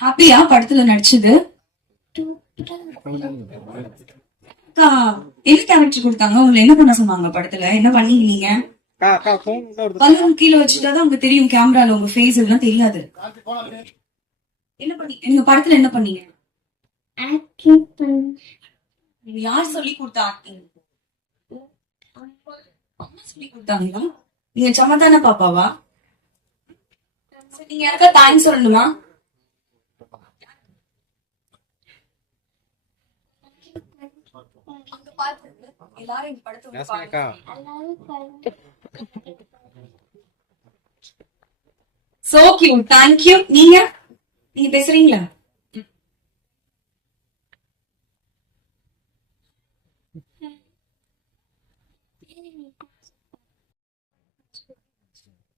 ஹாப்பியா படத்துல நடிச்சது? அக்கா, என்ன கேரக்டர் கொடுத்தாங்க? உங்களை என்ன பண்ண சொன்னாங்க படத்துல? என்ன பண்ணீங்க நீங்க பலூன் கீழே வச்சுட்டாதான் உங்களுக்கு தெரியும் கேமரால உங்க ஃபேஸ் எல்லாம் தெரியாது. என்ன பண்ணி நீங்க படத்துல என்ன பண்ணீங்க? யார் சொல்லி கொடுத்தா ஆக்டிங் அம்மா சொல்லி கொடுத்தாங்களா? நீங்க சமதான பாப்பாவா? நீங்க யாருக்கா தேங்க்ஸ் சொல்லணுமா அங்க பாருங்க. எல்லாரும் இந்த படத்தை வந்து பாருங்க. எல்லாரும் பாருங்க. சோ கியூட் தேங்க்யூ நீங்க நீங்க பேசுறீங்களா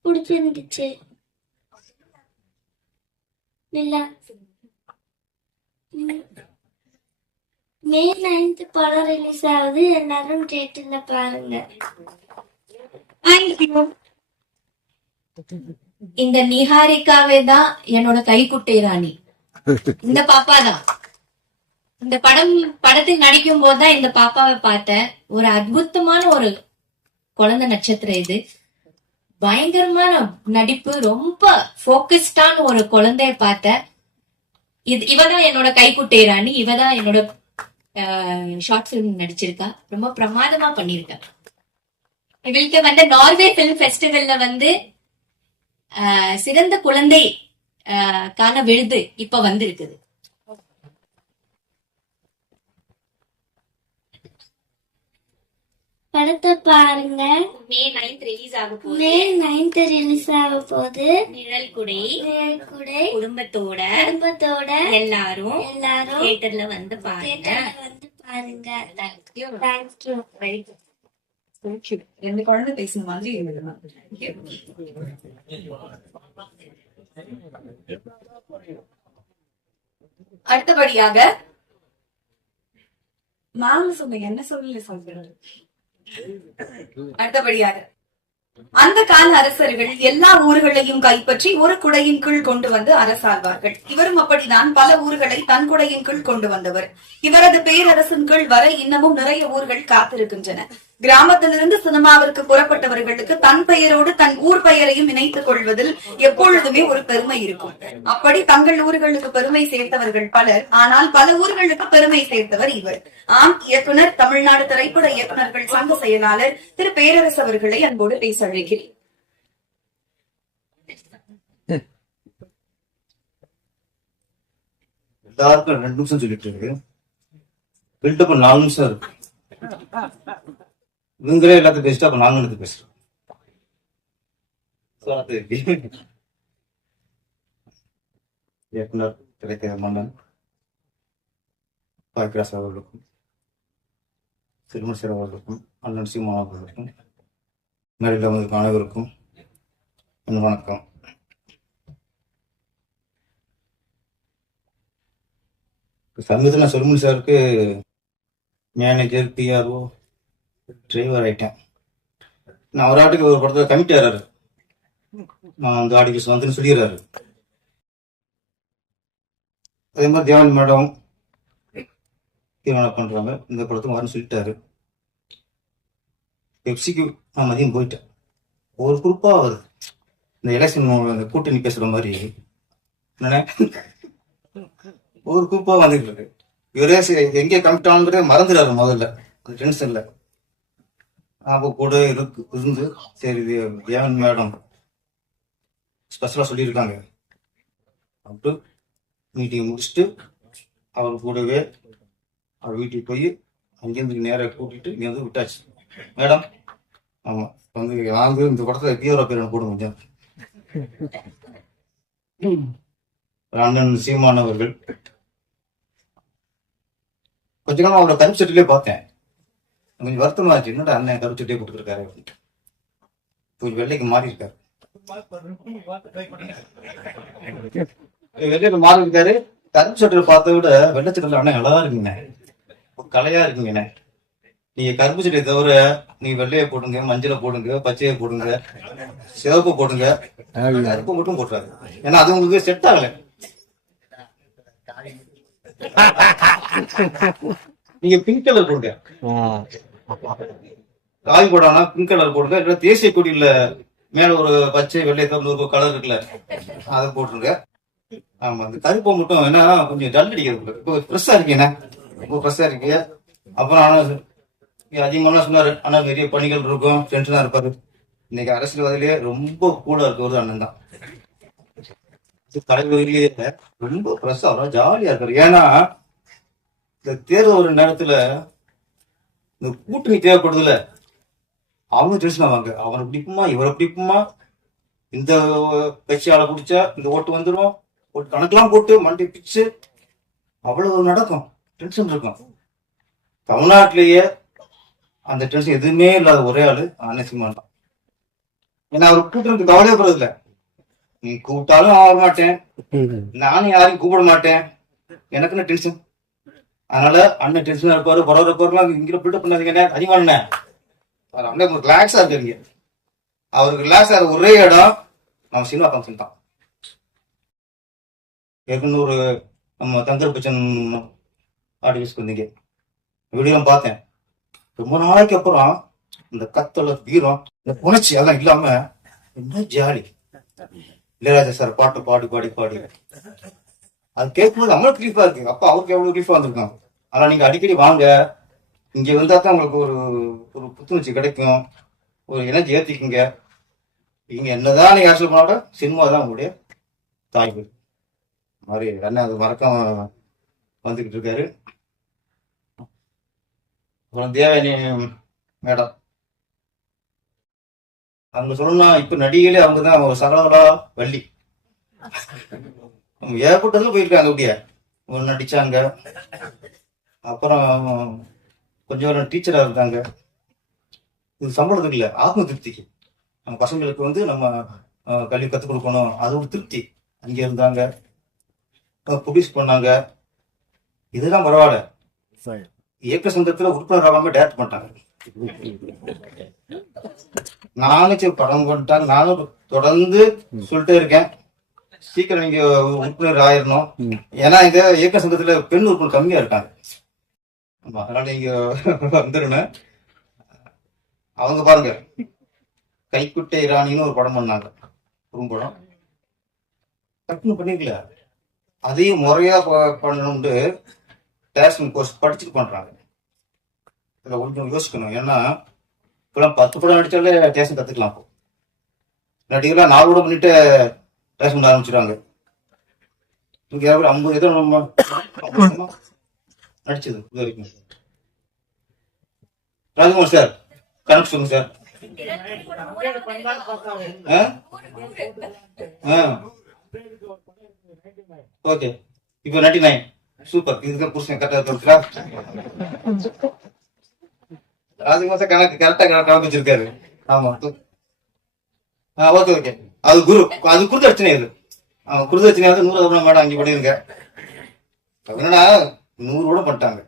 பிடிச்சிருந்துச்சு இல்ல மே நைன்த் படம் ரிலீஸ் ஆகுது. எல்லாரும் தியேட்டர்ல பாருங்க. இந்த நிஹாரிகாவே தான் என்னோட கைக்குட்டை ராணி. இந்த பாப்பா தான். இந்த படம் படத்தில் நடிக்கும் போதுதான் இந்த பாப்பாவை பார்த்தேன். ஒரு அற்புதமான ஒரு குழந்தை நட்சத்திரம் இது. பயங்கரமான நடிப்பு ரொம்ப போக்கஸ்டான ஒரு குழந்தைய பார்த்தேன். இது இவதான் என்னோட கைக்குட்டை ராணி. இவதான் என்னோட ஷார்ட் ஃபிலிம் நடிச்சிருக்கா. ரொம்ப பிரமாதமா பண்ணிருக்கா இவளுக்கு வந்து நார்வே பிலிம் ஃபெஸ்டிவல்ல வந்து ஆஹ் சிறந்த குழந்தை ஆஹ் கான விருது இப்ப வந்திருக்குது. படத்தை பாருங்க. மே நைன்த் ரிலீஸ் ஆக போகுது. மே நைன்த் ரிலீஸ் ஆக போகுது. நிழல் குடை கூட குடும்பத்தோட குடும்பத்தோட எல்லாரும் எல்லாரும் தியேட்டர்ல வந்து பாருங்க. வந்து பாருங்க. தேங்க்யூ தேங்க்யூ வெரி குட் ரெண்டு குழந்தை பேசுன மாதிரி இருந்தது அடுத்தபடியாக மேம் சொல்லுங்க என்ன சொல்லல சொல்றது அடுத்தபடியாக அந்த கால அரசர்கள் எல்லா ஊர்களையும் கைப்பற்றி ஒரு குடையின் கீழ் கொண்டு வந்து அரசாழ்வார்கள் இவரும் அப்படிதான் பல ஊர்களை தன் குடையின் கீழ் கொண்டு வந்தவர். இவரது பேரரசின் கீழ் வர இன்னமும் நிறைய ஊர்கள் காத்திருக்கின்றன. கிராமத்திலிருந்து சினிமாவிற்கு புறப்பட்டவர்களுக்கு தன் பெயரோடு தன் ஊர் பெயரையும் இணைத்துக் கொள்வதில் எப்பொழுதுமே ஒரு பெருமை இருக்கும். அப்படி தங்கள் ஊர்களுக்கு பெருமை சேர்த்தவர்கள் பலர் ஆனால் பல ஊர்களுக்கு பெருமை சேர்த்தவர் இவர். ஆம் இயக்குனர் தமிழ்நாடு திரைப்பட இயக்குனர்கள் சங்க செயலாளர் திரு பேரரசு அவர்களை அன்போடு பேச அழைக்கிறேன். எல்லாருக்கும் ரெண்டு நிமிஷம் சொல்லிட்டு இருக்கு. பில்டப் நாலு நிமிஷம் இருக்கு. இவங்களே எல்லாத்தையும் பேசிட்டு அப்ப நாங்க எடுத்து பேசுறோம். அது இயக்குனர் திரைத்திர மன்னன் பாக்கிராஸ் அவர்களுக்கும் திருமணசேர் அவர்களுக்கும் அண்ணன் சீமா அவர்களுக்கும் நடிகர் வந்திருக்கும் அனைவருக்கும் என் வணக்கம். சமீபத்தில் நான் சாருக்கு மேனேஜர் பிஆர்ஓ டிரைவர் ஆயிட்டேன். நான் ஒரு ஆட்டுக்கு ஒரு படத்தில் கமிட்டி ஆறாரு நான் அந்த ஆடிக்கு வந்துன்னு சொல்லிடுறாரு. அதே மாதிரி தேவன் மேடம் தீர்மானம் பண்றாங்க. இந்த படத்துக்கு வரணும்னு சொல்லிட்டாரு. பெப்சிக்கு நான் மதியம் போயிட்டேன். ஒரு குறிப்பா வருது. இந்த எலெக்ஷன் அந்த கூட்டணி பேசுற மாதிரி. என்னண்ணே? ஒரு குரூப்பா வந்துட்டு இருக்கு. இவரே சரி எங்கே கமிட் ஆகுங்கிறத மறந்துடுறாரு முதல்ல. டென்ஷன் டென்ஷன்ல அவங்க கூட இருக்கு இருந்து சரி இது தேவன் மேடம்? ஸ்பெஷலாக சொல்லியிருக்காங்க. அப்படி மீட்டிங் முடிச்சுட்டு அவர் கூடவே அவர் வீட்டுக்கு போய் அங்கேருந்து நேராக கூட்டிட்டு இங்கேருந்து விட்டாச்சு. மேடம் ஆமாம் வந்து நாங்க இந்த படத்தில் பியூரோ பேர் எனக்கு போடுங்க அண்ணன் சீமானவர்கள் கொஞ்ச நாள் அவரோட கருப்பு பார்த்தேன். கொஞ்சம் வருத்தமா ஆச்சு என்னடா அண்ணன் கருப்பு சட்டியே கொடுத்துருக்காரு அப்படின்ட்டு கொஞ்சம் வெள்ளைக்கு மாறி இருக்காரு. வெள்ளைக்கு மாறி இருக்காரு. கருப்பு சட்டில பார்த்த விட வெள்ளை சட்டில அண்ணன் அழகா இருக்குங்கண்ணே. கலையா இருக்குங்கண்ணே. நீங்க கருப்பு சட்டியை தவிர நீங்க வெள்ளையை போடுங்க மஞ்சளை போடுங்க பச்சையை போடுங்க சிவப்பு போடுங்க. கருப்பு மட்டும் போட்டுறாரு. ஏன்னா அது உங்களுக்கு செட் ஆகல. நீங்க பிங்க் கலர் போடுங்க. காய் போடானா பிங்க் கலர் போடுங்க. இல்ல தேசிய கொடியில மேல ஒரு பச்சை வெள்ளை கலர் ஒரு கலர் இருக்குல்ல. அதை போட்டுருங்க. ஆமா அந்த கருப்பை மட்டும் என்ன கொஞ்சம் டல் அடிக்கிறது இப்போ ஃப்ரெஷ்ஷா இருக்கீங்க. இப்போ ஃப்ரெஷ்ஷா இருக்கீங்க. அப்புறம் ஆனா அதிகமான சொன்னாரு. ஆனா நிறைய பணிகள் இருக்கும். டென்ஷனா இருப்பாரு. இன்னைக்கு அரசியல்வாதிலேயே ரொம்ப கூலா இருக்கிறது அண்ணன் தான். தலைவர்களே ரொம்ப ஃப்ரெஷ்ஷா வரும் ஜாலியா இருக்காரு. ஏன்னா இந்த தேர்தல் ஒரு நேரத்துல இந்த கூட்டணி தேவைப்படுதுல அவங்க ஆவாங்க அவனை பிடிக்குமா இவரை பிடிக்குமா இந்த கட்சியால பிடிச்சா இந்த ஓட்டு வந்துடும் ஓட்டு கணக்கெல்லாம் போட்டு மண்டி பிச்சு அவ்வளவு நடக்கும். டென்ஷன் இருக்கும். தமிழ்நாட்டிலேயே அந்த டென்ஷன் எதுவுமே இல்லாத ஒரே ஆளு அன்னசிமான் தான். ஏன்னா அவர் கூட்டுறதுக்கு கவலைப்படுறது இல்ல நீ கூப்பிட்டாலும் நான் வர மாட்டேன் நானும் யாரையும் கூப்பிட மாட்டேன். எனக்கு என்ன டென்ஷன் அதனால அண்ணன் டென்ஷனா இருப்பாரு வர இருப்பாருலாம் இங்க பில்டப் பண்ணாதீங்க அண்ணன் அப்படியே ரிலாக்ஸா இருக்காருங்க அவருக்கு ரிலாக்ஸ் ஆகிற ஒரே இடம் நம்ம சினிமா ஃபங்க்ஷன் தான். ஏற்கனவே ஒரு நம்ம தங்கர் பச்சன் ஆர்டிஃபிஸ்க்கு வந்தீங்க வீடியோ பார்த்தேன். ரொம்ப நாளைக்கு அப்புறம் இந்த கத்தோட வீரம் இந்த புணர்ச்சி அதெல்லாம் இல்லாம என்ன ஜாலி. இளையராஜா சார் பாட்டு பாடி பாடி பாடி. அது கேட்கும்போது நம்மளுக்கு ரிலீஃபா இருக்கு அப்பா அவருக்கு எவ்வளவு ரிலீஃபா வந்திருக்காங்க ஆனா நீங்க அடிக்கடி வாங்க. இங்க வந்தா தான் உங்களுக்கு ஒரு ஒரு புத்துணர்ச்சி கிடைக்கும். ஒரு எனர்ஜி ஏத்திக்குங்க. இங்க என்னதான் நீங்க ஆக்சுவல் பண்ணாட சினிமா தான் உங்களுடைய தாய் மாதிரி அண்ணன் அது மறக்காம வந்துகிட்டு இருக்காரு. அப்புறம் தேவயானி மேடம். அவங்க சொல்லணும்னா இப்ப நடிகையிலே அவங்க தான் ஒரு சகலவலா வள்ளி. அவங்க ஏற்பட்டதுல போயிருக்காங்க அப்படியே ஒரு நடிச்சாங்க அப்புறம் கொஞ்சம் நேரம் டீச்சரா இருக்காங்க இது சம்பளத்துக்கு இல்ல ஆத்ம திருப்திக்கு. நம்ம பசங்களுக்கு வந்து நம்ம கல்வி கத்துக் கொடுக்கணும். அது ஒரு திருப்தி. அங்க இருந்தாங்க. ப்ரொடியூஸ் பண்ணாங்க. இதெல்லாம் பரவாயில்ல. இயக்க சங்கத்துல உறுப்பினர் ஆகாம டேரக்ட் பண்ணிட்டாங்க. நானும் சரி படம் பண்ணிட்டாங்க நானும் தொடர்ந்து சொல்லிட்டே இருக்கேன். சீக்கிரம் நீங்க உறுப்பினர் ஆயிரணும். ஏன்னா இந்த இயக்க சங்கத்துல பெண் உறுப்பினர் கம்மியா இருக்காங்க. அதனால நீங்க வந்துருங்க. அவங்க பாருங்க. கைக்குட்டை ராணின்னு ஒரு படம் பண்ணாங்க. குறும்படம். டக்குனு பண்ணிக்கல அதையும் முறையா ப- பண்ணணும்னு டேரக்ஷன் கோர்ஸ் படிச்சுட்டு பண்றாங்க. இதுல கொஞ்சம் யோசிக்கணும். ஏன்னா இப்பெல்லாம் பத்து படம் நடிச்சாலே டேஷன் கத்துக்கலாம். இப்போ நடிகர்லாம் நாலு படம் பண்ணிட்டு டேஷன் பண்ண ஆரம்பிச்சிடுவாங்க இங்க யாரும் ஐம்பது ஏதோ நம்ம நடிச்சது இது வரைக்கும் ராஜ்குமார் சார் கணக்கு சொல்லுங்க சார் ஓகே இப்போ நைன்டி நைன் சூப்பர் இதுக்கு புருஷன் கரெக்டா இருக்கிறா ராஜ்குமார் சார் கணக்கு கரெக்டா கணக்கு வச்சிருக்காரு ஆமா ஓகே ஓகே அது குரு அது குருத அர்ச்சனை இது அவன் குருத அர்ச்சனை வந்து நூறு தவணை மேடம் அங்கே பண்ணிருங்க என்னடா நூறு கூட பண்ணிட்டாங்க.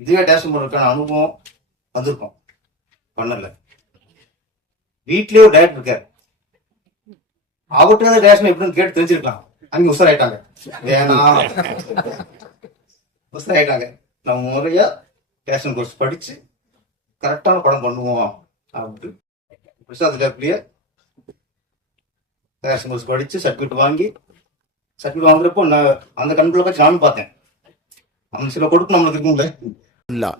இதுவே டேஷன் பண்ணுறதுக்கான அனுபவம் வந்திருக்கோம். பண்ணல. வீட்லயே ஒரு டயட் இருக்காரு. அவர்கிட்ட டேஷன் எப்படின்னு கேட்டு தெரிஞ்சிருக்கலாம். அங்க உசராயிட்டாங்க வேணாம் உசராயிட்டாங்க நம்ம முறையா டேஷன் கோர்ஸ் படிச்சு கரெக்டான படம் பண்ணுவோம். அப்படின்ட்டு. பிரசாத் லேப்லயே டேஷன் கோர்ஸ் படித்து சர்டிஃபிகேட் வாங்கி சர்டிஃபிகேட் வாங்குறப்போ நான் அந்த கண்குள்ள வச்சு நானும் பார்த்தேன் அந்த சில கொடுப்பு நம்மளுக்கு இருக்குங்களே இல்லை